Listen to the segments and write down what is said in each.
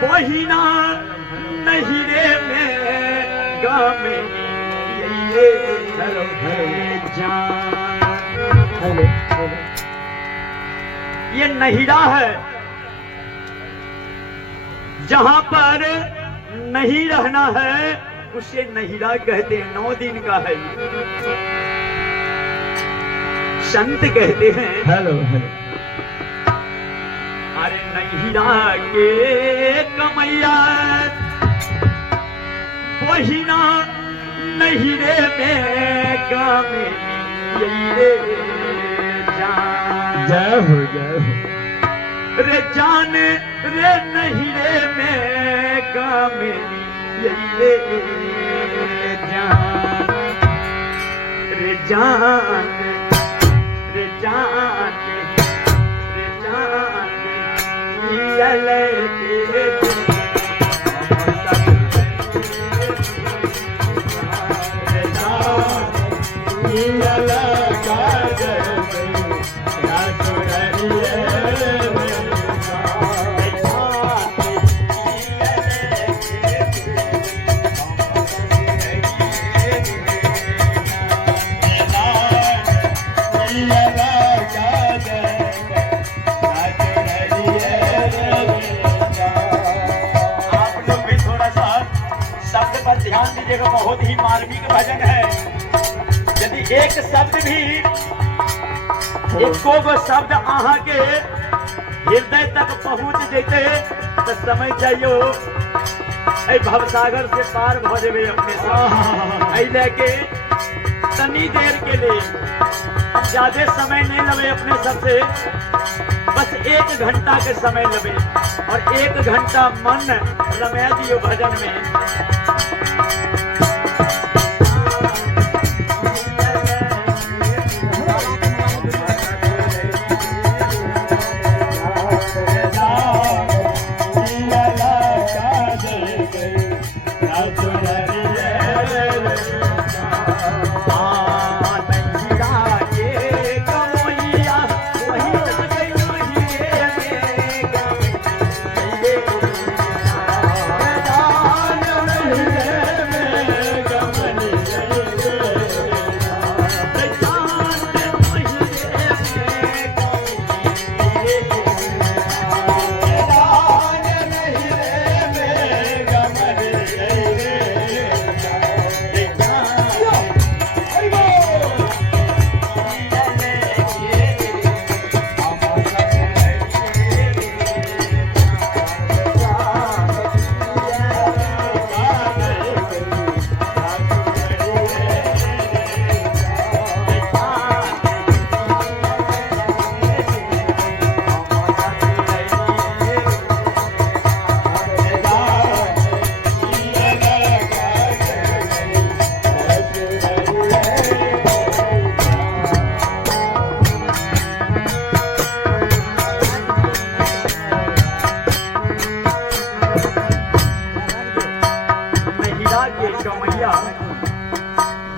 बहिना नहीं रे में गाँव में ये जान। ये नहिरा है जहां पर नहीं रहना है उसे नहिरा कहते हैं। 9 दिन का है। संत कहते हैं हेलो हेलो। अरे नहिरा के कमैया बहिना नहिरे में गाँव ये जान। जय हो जय हो। रे जान रे नहिरे में गाँव ये जान। रे जान रे जान रे जान ये लेके ध्यान दीजिएगा। बहुत ही मार्मिक भजन है। यदि एक शब्द भी एको गो शब्द आहा के हृदय तक पहुंच जेते तो समझ जाइयो भवसागर से पार भ जेबे अपने सब। लेके तनी देर के लिए हम ज्यादा समय नहीं लगे अपने सबसे, बस 1 घंटा के समय लगे और 1 घंटा मन रमे दियो भजन में।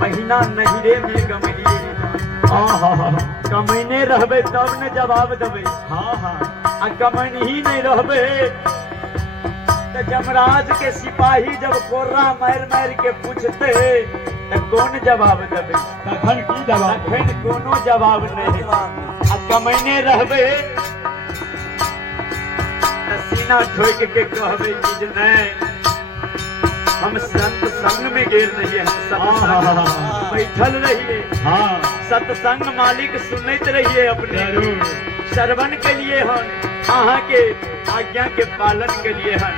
महीना नहिरे में गमलिए कमैने रहबे तब न जवाब देबे। हाँ हाँ आ कमैन ही नहीं रहबे तो जमराज के सिपाही जब कोर्रा मार मार के पूछते तो कौन जवाब देबे? तखन की जवाब? तखन कोनो जवाब नहीं। आ कमैने रहबे तो सीना ठोक के कहबे कि नहीं हम संत संग में गेर रहिए, हम बैठल रहिए। हाँ सत्संग मालिक सुनते रहिए अपने श्रवण के लिए हम आहा के आज्ञा के पालन के लिए हम।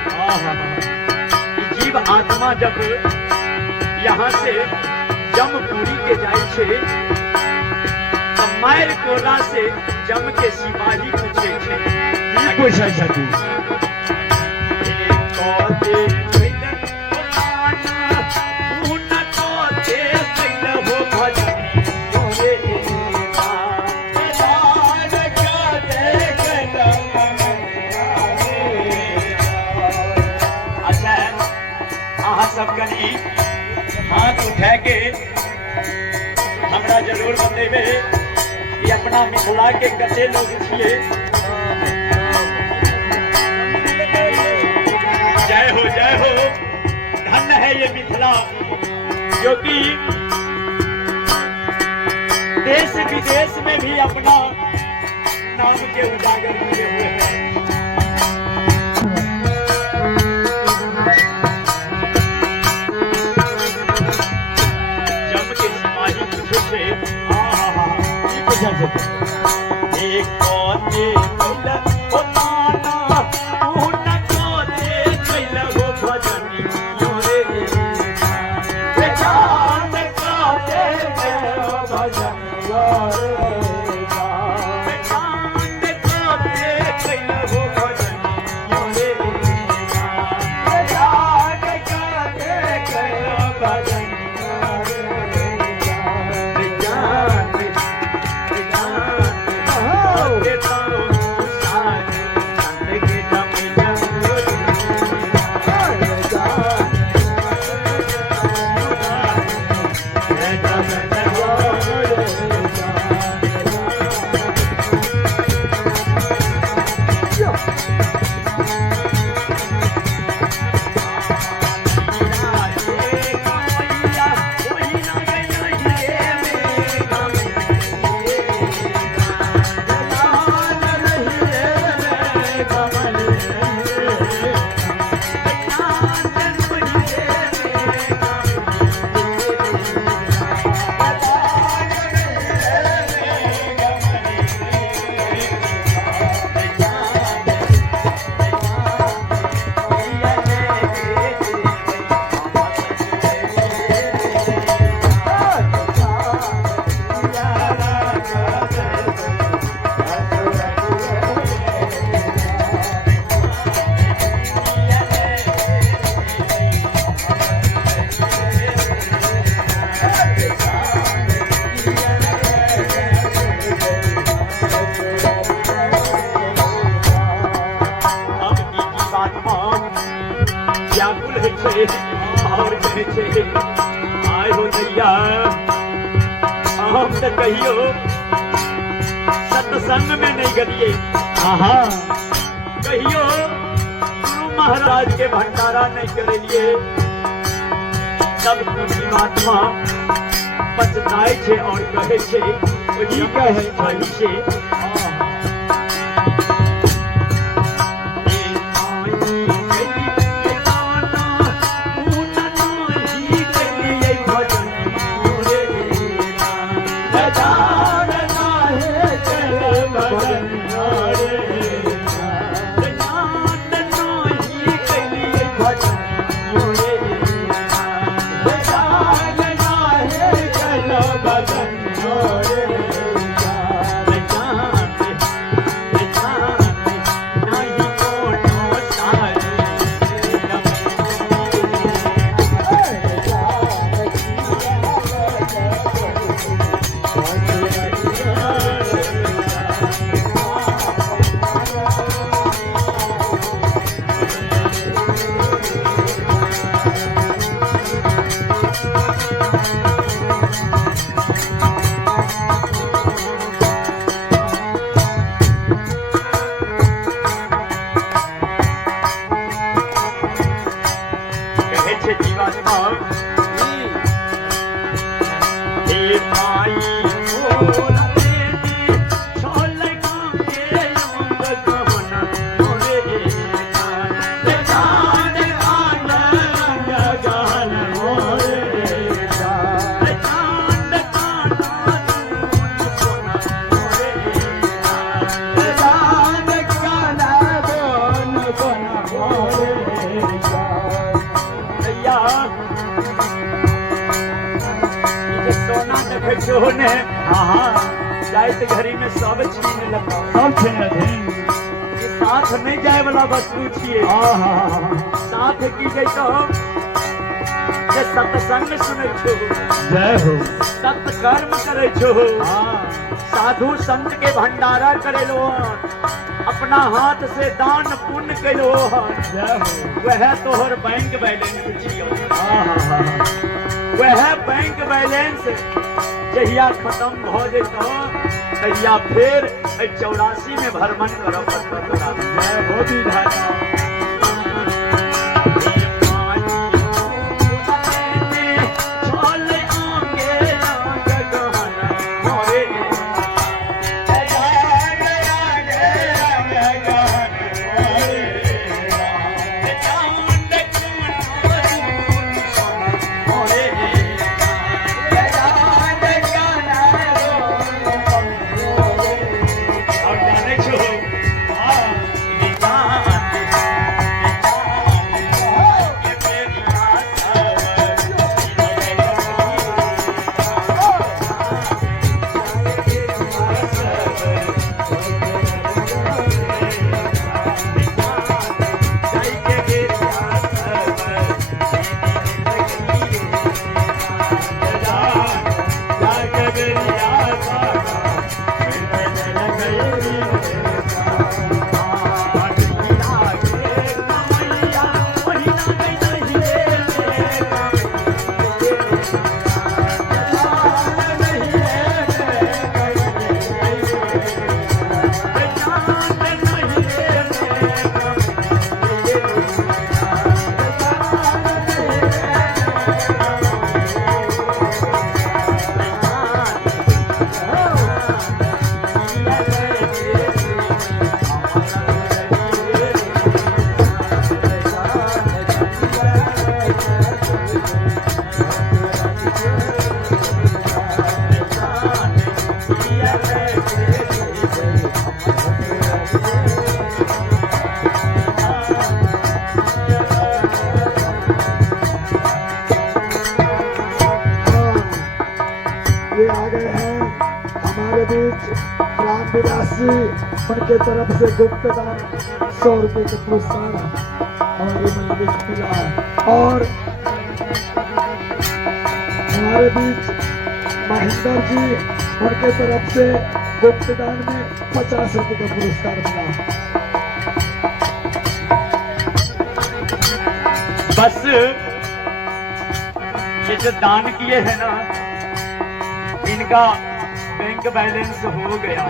जीव आत्मा जब यहाँ से जमपुरी के जाए छे तो मायर कोला से जम के सिपाही पूछे छे पूछे छथि सब कनी हाथ उठा के हमरा जरूर बतेबे कि अपना मिथिला के कते लोग छिए। ये मिथिला जो कि देश विदेश में भी अपना नाम के उजागर किए हुए हैं। जम के सिपाही पूछे थे एक और आए हो नैया हम तो कहियो सत्संग में नहीं गलिए कहियो गुरु महाराज के भंडारा नहीं करेलिए तब पुण्य महात्मा पछताए छे और कहे छे वही कहे भाई छे सोने जाए घड़ी में सब छीन लगा सब छीन लगे साथ नहीं जाए वाला वस्तु छिए साथ की गई तो जे सत्संग सुने छो जय हो सत्कर्म करे छो साधु संत के भंडारा करे लो अपना हाथ से दान पुण्य करो जय हो वह तोहर बैंक बैलेंस छियो वह बैंक बैलेंस जहिया खत्म हो जैतो तहिया फिर 84 में भ्रमण करब पड़ता जय हो विधाता जी उनके तरफ से गुप्त दान 100 रुपये का पुरस्कार हमारे मंदिर को मिला है। और हमारे बीच महेंद्र जी उनके तरफ से गुप्त दान में 50 रुपये का पुरस्कार मिला। बस ये जो दान किए हैं ना, इनका बैंक बैलेंस हो गया।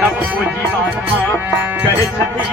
तब वो जीवात्मा कहे छठी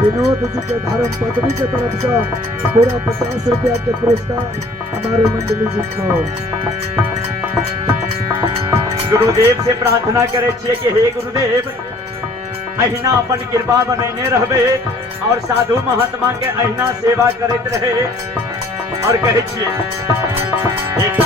विनोद जी के धर्म पत्नी के तरफ से पूरा 50 रुपया के पुरस्कार हमारे मंडली जी को। गुरुदेव से प्रार्थना करे छे कि हे गुरुदेव, अहिना अपन कृपा बनैने रहबे और साधु महात्मा के अहिना सेवा करते रहे। और कहे छिए एक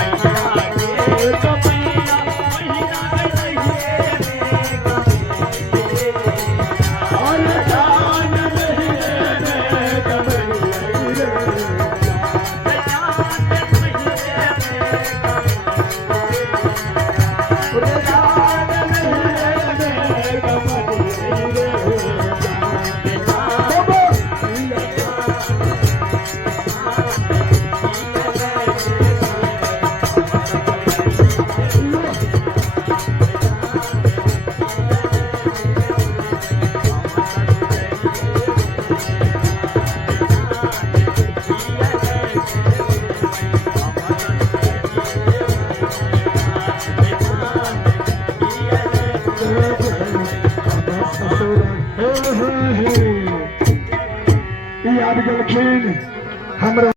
हमरा